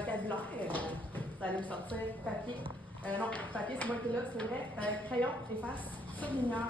vocabulaire. Vous allez me sortir papier. Non, papier, c'est moi qui est là, c'est vrai. Crayon, efface, surligneur.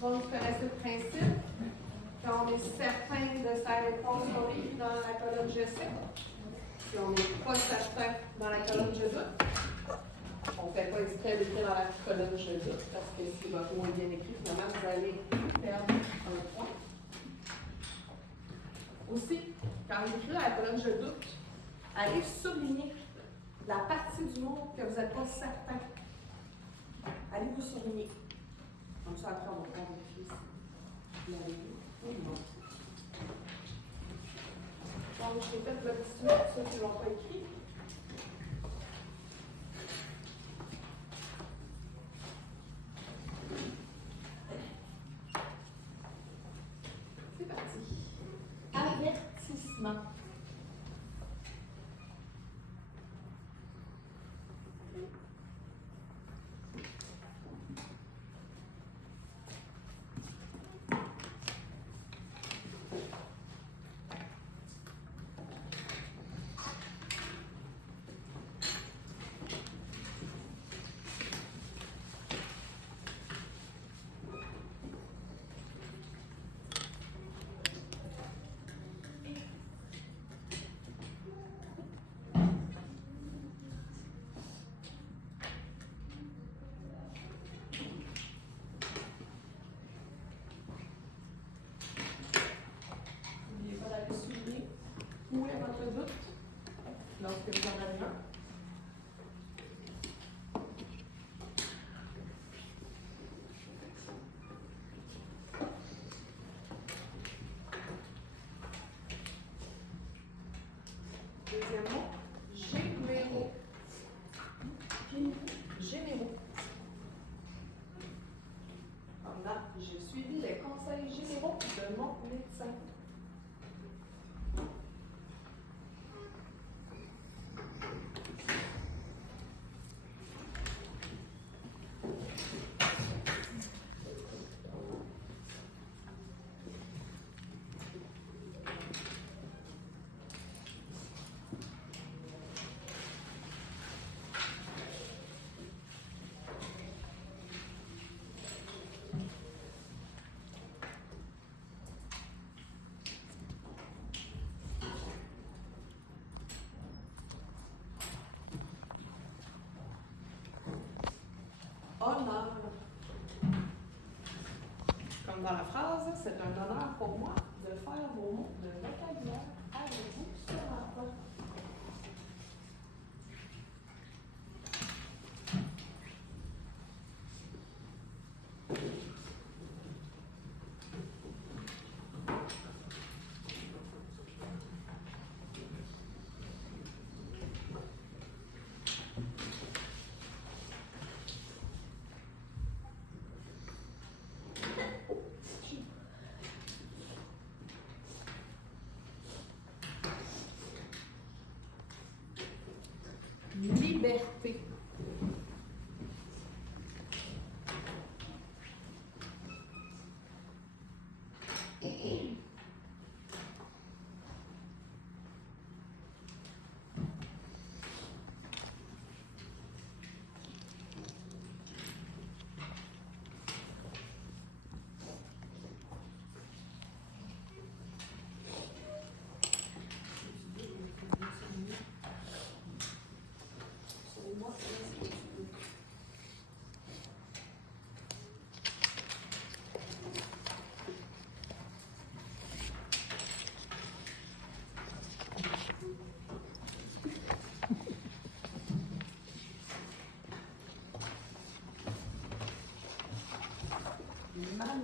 Vous connaissez le principe. Quand on est certain de sa réponse, on écrit dans la colonne je sais. Si on n'est pas certain dans la colonne je doute, on ne fait pas exprès d'écrire dans la colonne je doute, parce que si votre mot est bien écrit, finalement, vous allez perdre un point. Aussi, quand vous écrivez dans la colonne je doute, allez souligner la partie du mot que vous n'êtes pas certain. Allez vous souligner. Comme ça, après, on va faire vérifier si vous l'avez vu ou non. Donc, je vais faire le petit note, ceux qui ne l'ont pas écrit. C'est parti. Avertissement. Où est votre doute lorsque vous en avez un? Deuxième mot, généraux. Généraux. Pendant, j'ai suivi les conseils généraux de mon médecin. Honneur. Comme dans la phrase, c'est un honneur pour moi de faire vos mots de vocabulaire avec vous sur ma voix. Liberté.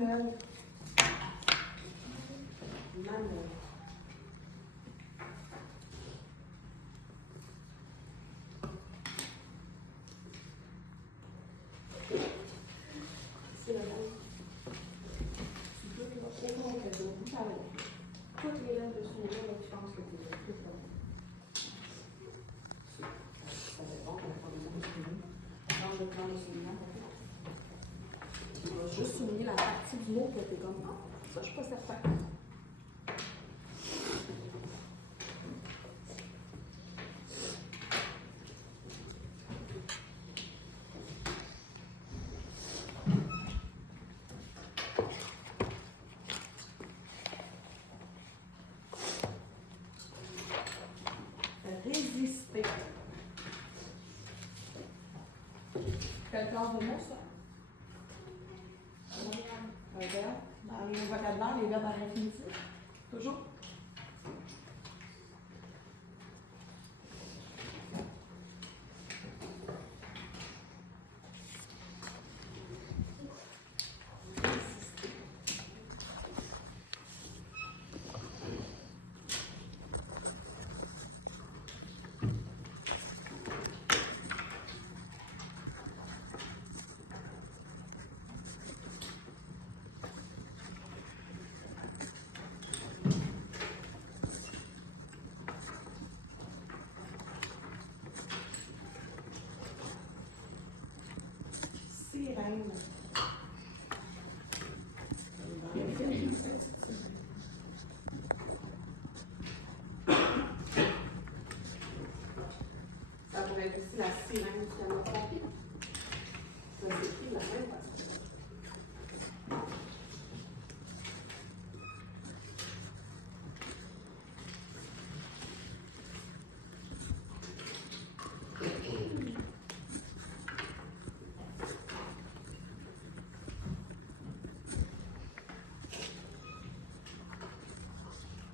Manuel. Manuel. C'est la même. Tu peux te montrer mon cadeau. Toutes les lettres de souvenir, là, tu penses que tu les as toutes là. Ça dépend, on va faire des lettres de souvenir. Change de plan de souvenir. Tu vas juste souligner la partie du mot que tu es comme, ah, ça, je suis pas certaine. Résister. Quel genre de mot, ça? Un verbe. Dans le vocabulaire, les verbes à l'infinitif. Toujours. Sirène. Ça pourrait être aussi la sirène du piano pompier. Ça s'écrit de la même façon.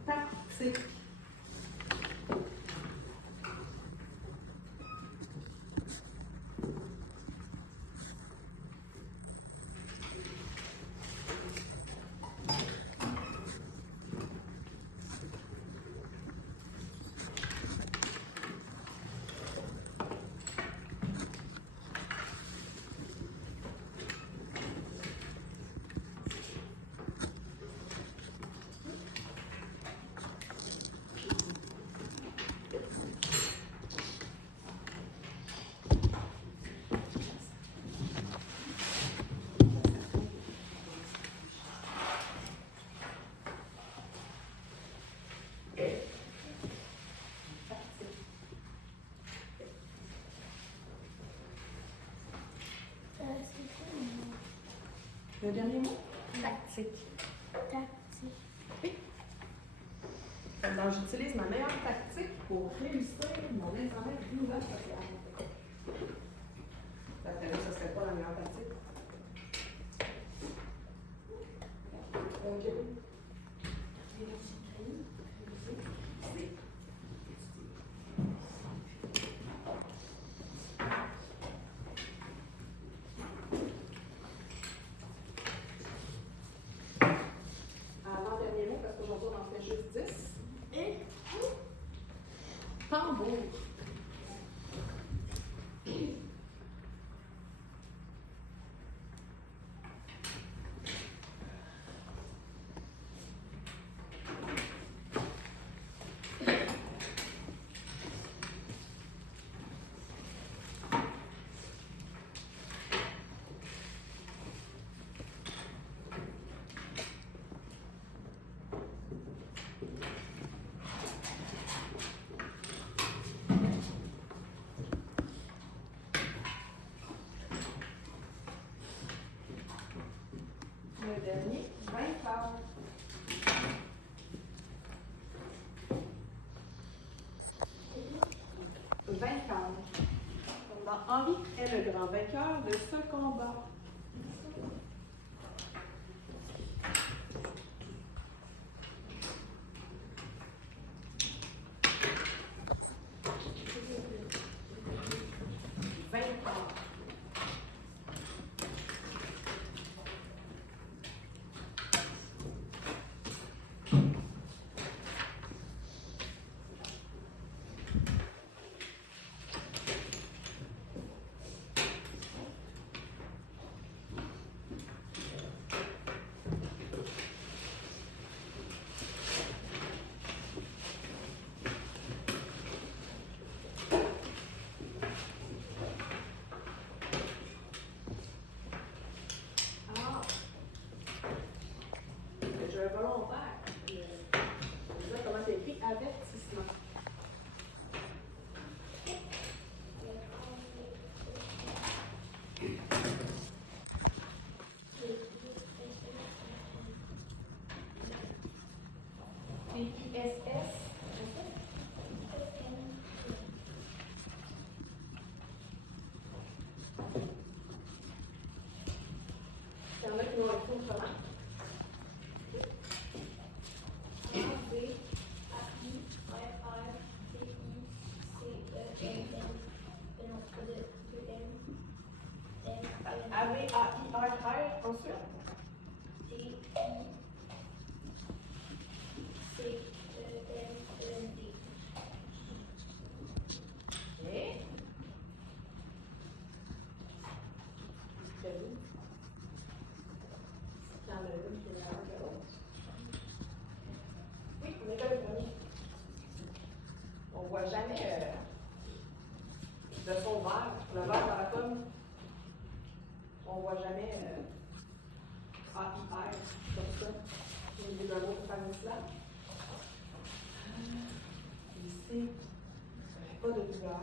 Tactique. Le dernier mot? Tactique. Tactique. Oui. Alors, j'utilise ma meilleure tactique pour réussir mon examen d'univers social. D'après vous, ça serait pas la meilleure tactique? Avant-dernier mot, parce qu'aujourd'hui, on en fait juste 10. Et Tambour. Le dernier, vainqueur. Vainqueur. Dans Henri est le grand vainqueur de ce combat. Vainqueur. V-I-S-S. Il y en a qui l'ont écrit autrement. A-V-A-I-R-R, ensuite. On ne voit jamais de son verre, le verre dans la pomme. On ne voit jamais A-I-R comme ça. Au milieu d'un mot pour faire une slap. Ici, pas de douleur.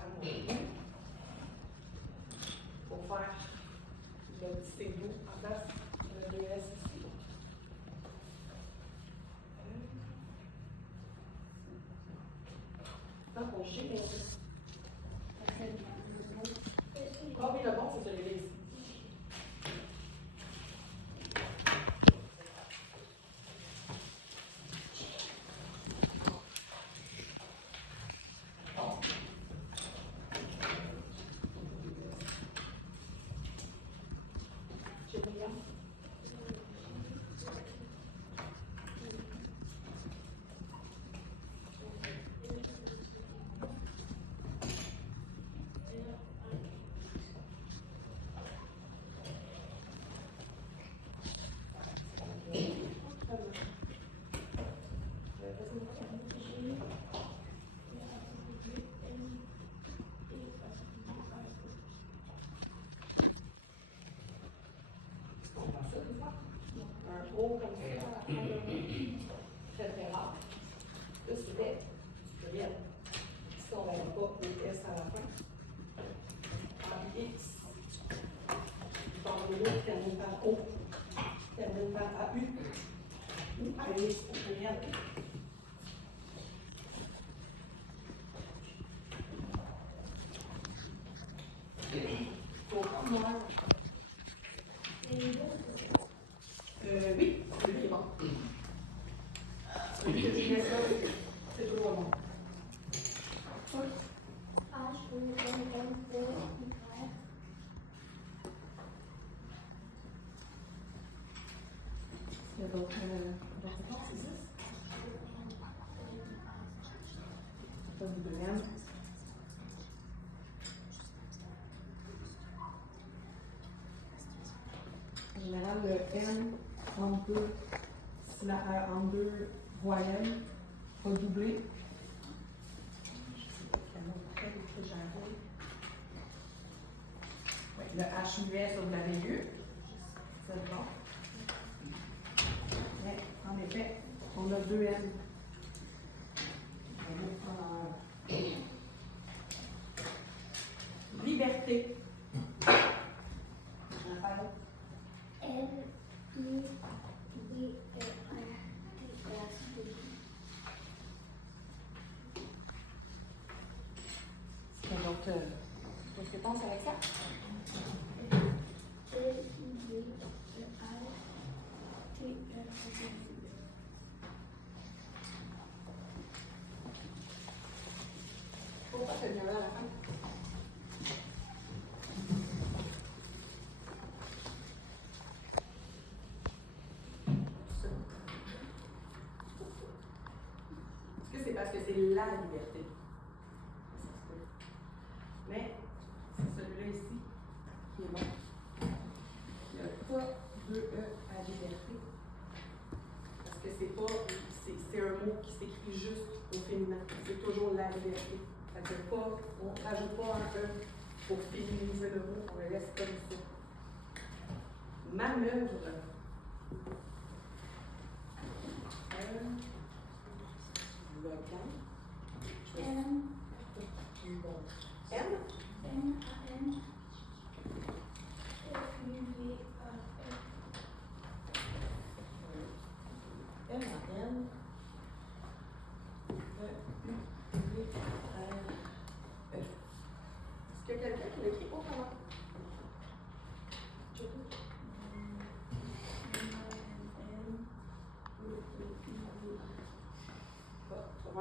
Pour faire le petit C-do en place, le DS ici. Donc, on chie, mais. Ah oui, le bon, c'est celui-là ici. Un gros comme ça, très très rare. Là, c'était pluriel. Ici, on n'avait pas le S à la fin. En X, dans le mot qui termine par O, termine par AU, ou AX au pluriel. Oui, celui est bon. Celui que je laisse là, c'est toujours bon. Il y a d'autres réponses, c'est ça? Ça, du deuxième. En général, le N si la R en deux voyelles va doubler. Le HUS, vous l'avez vu. C'est bon. Mais en effet, on a deux N. Liberté. D'autres réponses avec ça? Pourquoi tu viens là à la fin? Est-ce que c'est parce que c'est la liberté? Mais c'est celui-là ici qui est bon. Il n'y a pas deux E à liberté. Parce que c'est pas, c'est un mot qui s'écrit juste au féminin. C'est toujours la liberté. C'est-à-dire pas, on ne rajoute pas un E pour féminiser le mot, on le laisse comme ça. Manœuvre. N. N-A-N. F-U-V-A-N. N-A-N.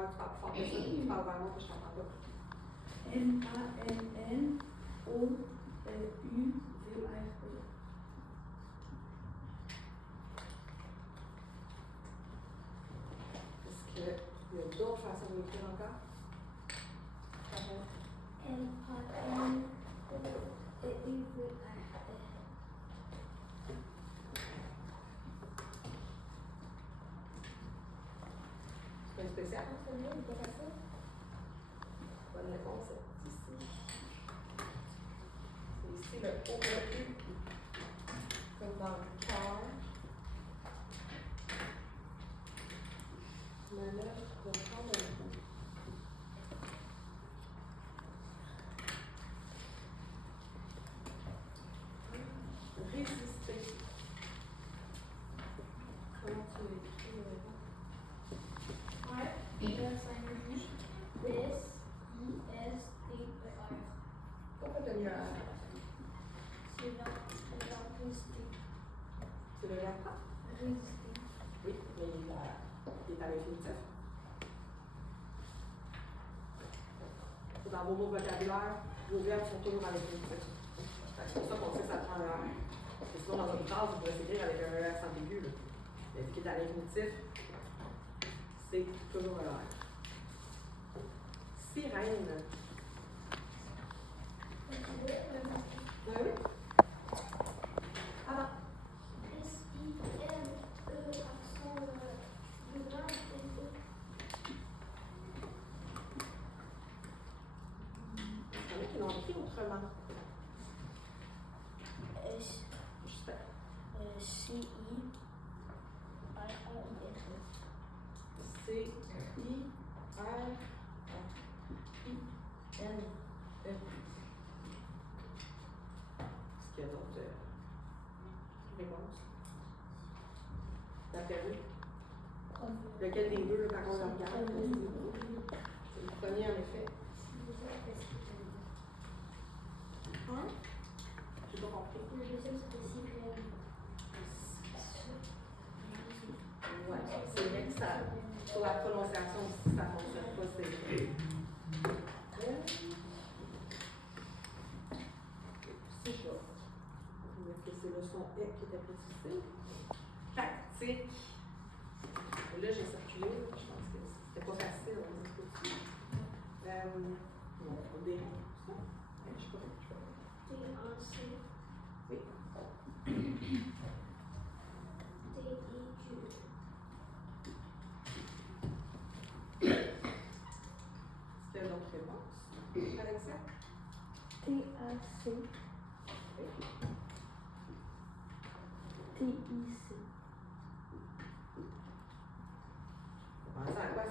Ouais, tu parles fort que ça. Tu parles vers moi que je t'entends pas. M-A-N-N-O-U-V-R-E. Est-ce qu'il y a d'autres façons de l'écrire encore? M-A-N-N-O-U-V-R-E. C'est un spécial? Bonne réponse, c'est ici. C'est ici le O-E-U. Comme dans le cœur. Ma lèvre va prendre un coup. Résister. Comment tu l'écris, Ouais. R-S-I-S-T-E-R. pourquoi t'as mis un R? C'est là, résister. Tu le verras pas? Résister. Oui, mais il est à l'infinitif. Dans vos mots vocabulaire, vos verbes sont toujours à l'infinitif. C'est pour ça qu'on sait que ça prend un R. Et sinon, dans une phrase, vous pourrez s'écrire avec un ER sans aigu. Mais ce qui est à l'infinitif, c'est toujours un R. Sirène. Ah oui? Ah S-I-N-E, accent grave, N-E. il y en a qui l'ont écrit autrement. J'espère. C-I-R-R-I-S-E. C-I-R-R-I-N-E. Est-ce qu'il y a d'autres réponses? La perruque. Lequel des deux, quand on le regarde? C'est le premier, en effet. Hein? J'ai pas compris. Le deuxième, c'était sirène. Ouais, c'est vrai que ça, pour la prononciation aussi, ça fonctionne pas, c'est c'est chaud. C'est le son E qui était plus difficile. Tactique. Là, j'ai circulé, je pense que c'était pas facile, on dit tout de suite. Non, des. Je sais pas. T-A-C. Oui. T-I-Q. Est-ce qu'il y a d'autres réponses? Alexa? T-A-C. Oui. T-I-C. Ça à quoi ça?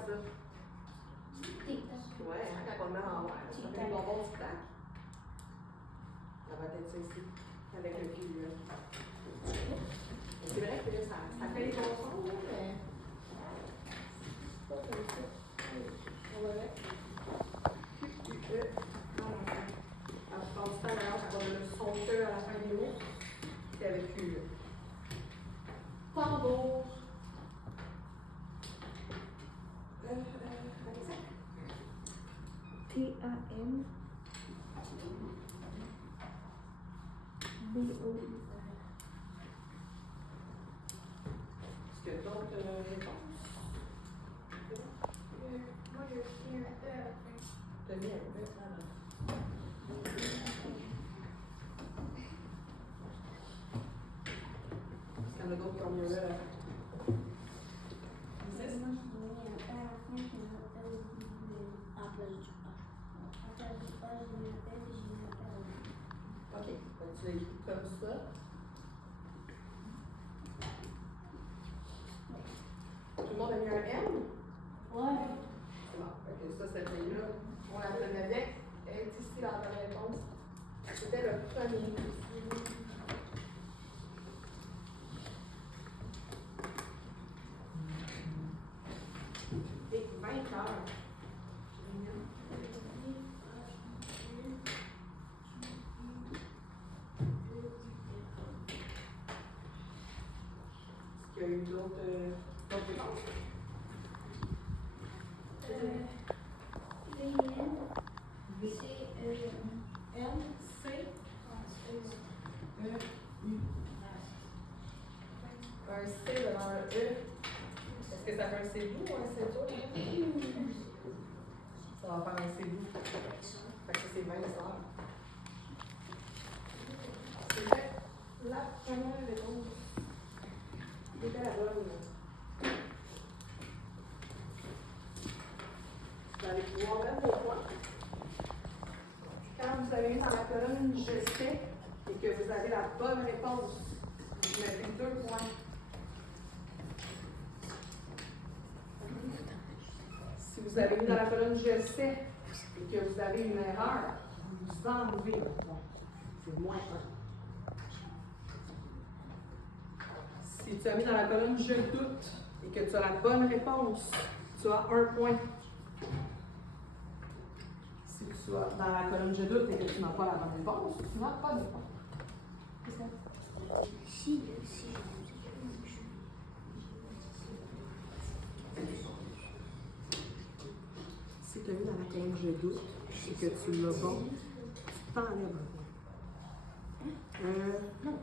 Tic-tac. Ouais, quand on le met en l'air, ça fait des bonbons tic-tac. Ça va être ça ici, avec le cul. C'est vrai que là, ça fait les bons sons, là, mais. C'est pas comme ça. On va mettre Q-U-E à la fin. Alors, je pense pas d'ailleurs, ça va donner le son que à la fin du mot. C'est avec Q-E. Tambour. Alexa? T-A-M. B-O-U-R. Est-ce qu'il y a d'autres réponses? Moi, je suis un E à la fin. T'as mis un E à la fin. Est-ce qu'il y en a d'autres qui ont mis un E à la fin? Moi, j'ai mis un E à la fin, puis un L-U-E. À la place du A. À la place du A, j'ai mis un L et j'ai mis un L. Ok, donc tu l'as écrit comme ça. Tout le monde a mis un M? Ouais. C'est bon. Ok, ça, cette ligne-là, on la prenait avec. Elle est ici la bonne réponse. C'était le premier. Et vainqueur. Est-ce qu'il y a eu d'autres réponses? Un C devant un E. Est-ce que ça fait un C doux ou un C dur? Ça va faire un C doux. Fait que c'est 20 heures. C'était la première réponse. C'était la bonne. Vous allez pouvoir mettre vos points. Quand vous avez mis dans la colonne je sais et que vous avez la bonne réponse, vous mettez 2 points. Si vous avez mis dans la colonne je sais et que vous avez une erreur, vous enlevez le point. C'est moins 1. Si tu as mis dans la colonne je doute et que tu as la bonne réponse, tu as 1 point. Si tu as dans la colonne je doute et que tu n'as pas la bonne réponse, tu n'as pas de point. Qu'est-ce que c'est? Si tu as mis dans la colonne je doute et que tu l'as bon, tu t'enlèves un point. Non.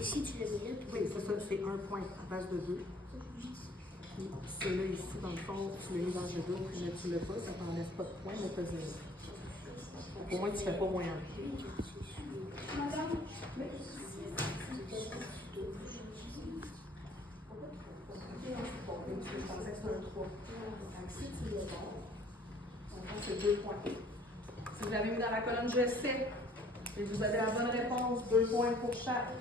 Si tu l'as mis là, Oui, c'est 1 point à place de 2. Puis celui-là ici, dans le fond, tu l'as mis dans je doute, mais tu ne l'as pas, ça ne t'enlève pas de point, mais tu as 0. Au moins, tu ne fais pas moins 1. Je pensais que c'était un 3. Donc, si tu l'as bon, c'est 2 points. Si vous l'avez mis dans la colonne je sais et vous avez la bonne réponse, 2 points pour chaque.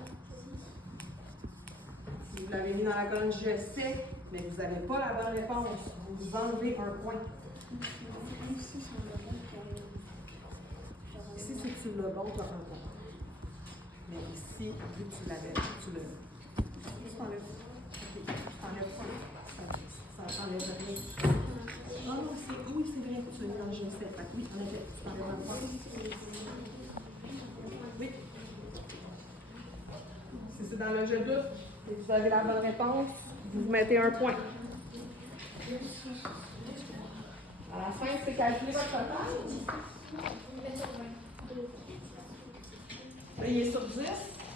Si vous l'avez mis dans la colonne je sais, mais vous n'avez pas la bonne réponse, vous enlevez 1 point. Ici, si tu l'as bon, tu as 1 point. Mais ici, vu que tu l'avais, tu l'as mis. Tu t'enlèves. Tu t'enlèves pas. Ça t'enlève rien. Ah non, oui, c'est vrai que tu l'as mis dans le je sais. Fait que oui, en effet, tu t'enlèves 1 point. Oui. Si c'est dans le je doute et que vous avez la bonne réponse, vous mettez 1 point. À la fin, c'est calculer votre total. Là, il est sur 10,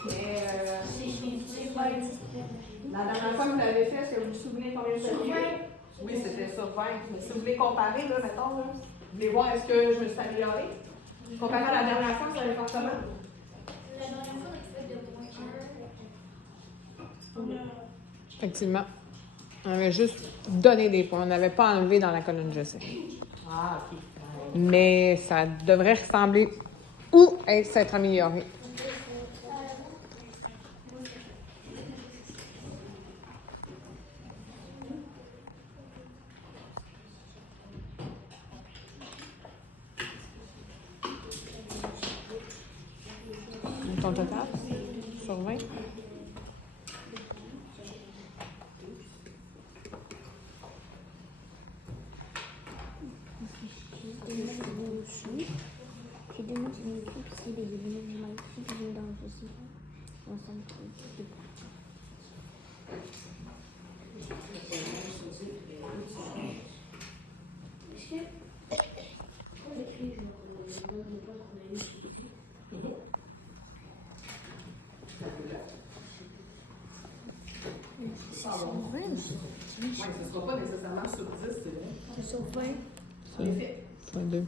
mais la dernière fois que vous l'avez fait, est-ce que vous vous souvenez combien vous aviez eu? Oui, c'était sur 20. Mais si vous voulez comparer, là, mettons, là, vous voulez voir est-ce que je me suis améliorée? Comparé à la dernière fois, vous allez faire comment? La dernière fois, on a fait de moins 1. Effectivement. On avait juste donné des points. On n'avait pas enlevé dans la colonne je sais. Ah, OK. Mais ça devrait ressembler ou s'être amélioré. Ton total sur 20? J'ai deux notes sur YouTube, c'est des éléments de mal qui viennent dans le possible. Ensemble, Oui, ce ne sera pas nécessairement sur 10, c'est vrai. c'est sur 20. En effet. C'est 2.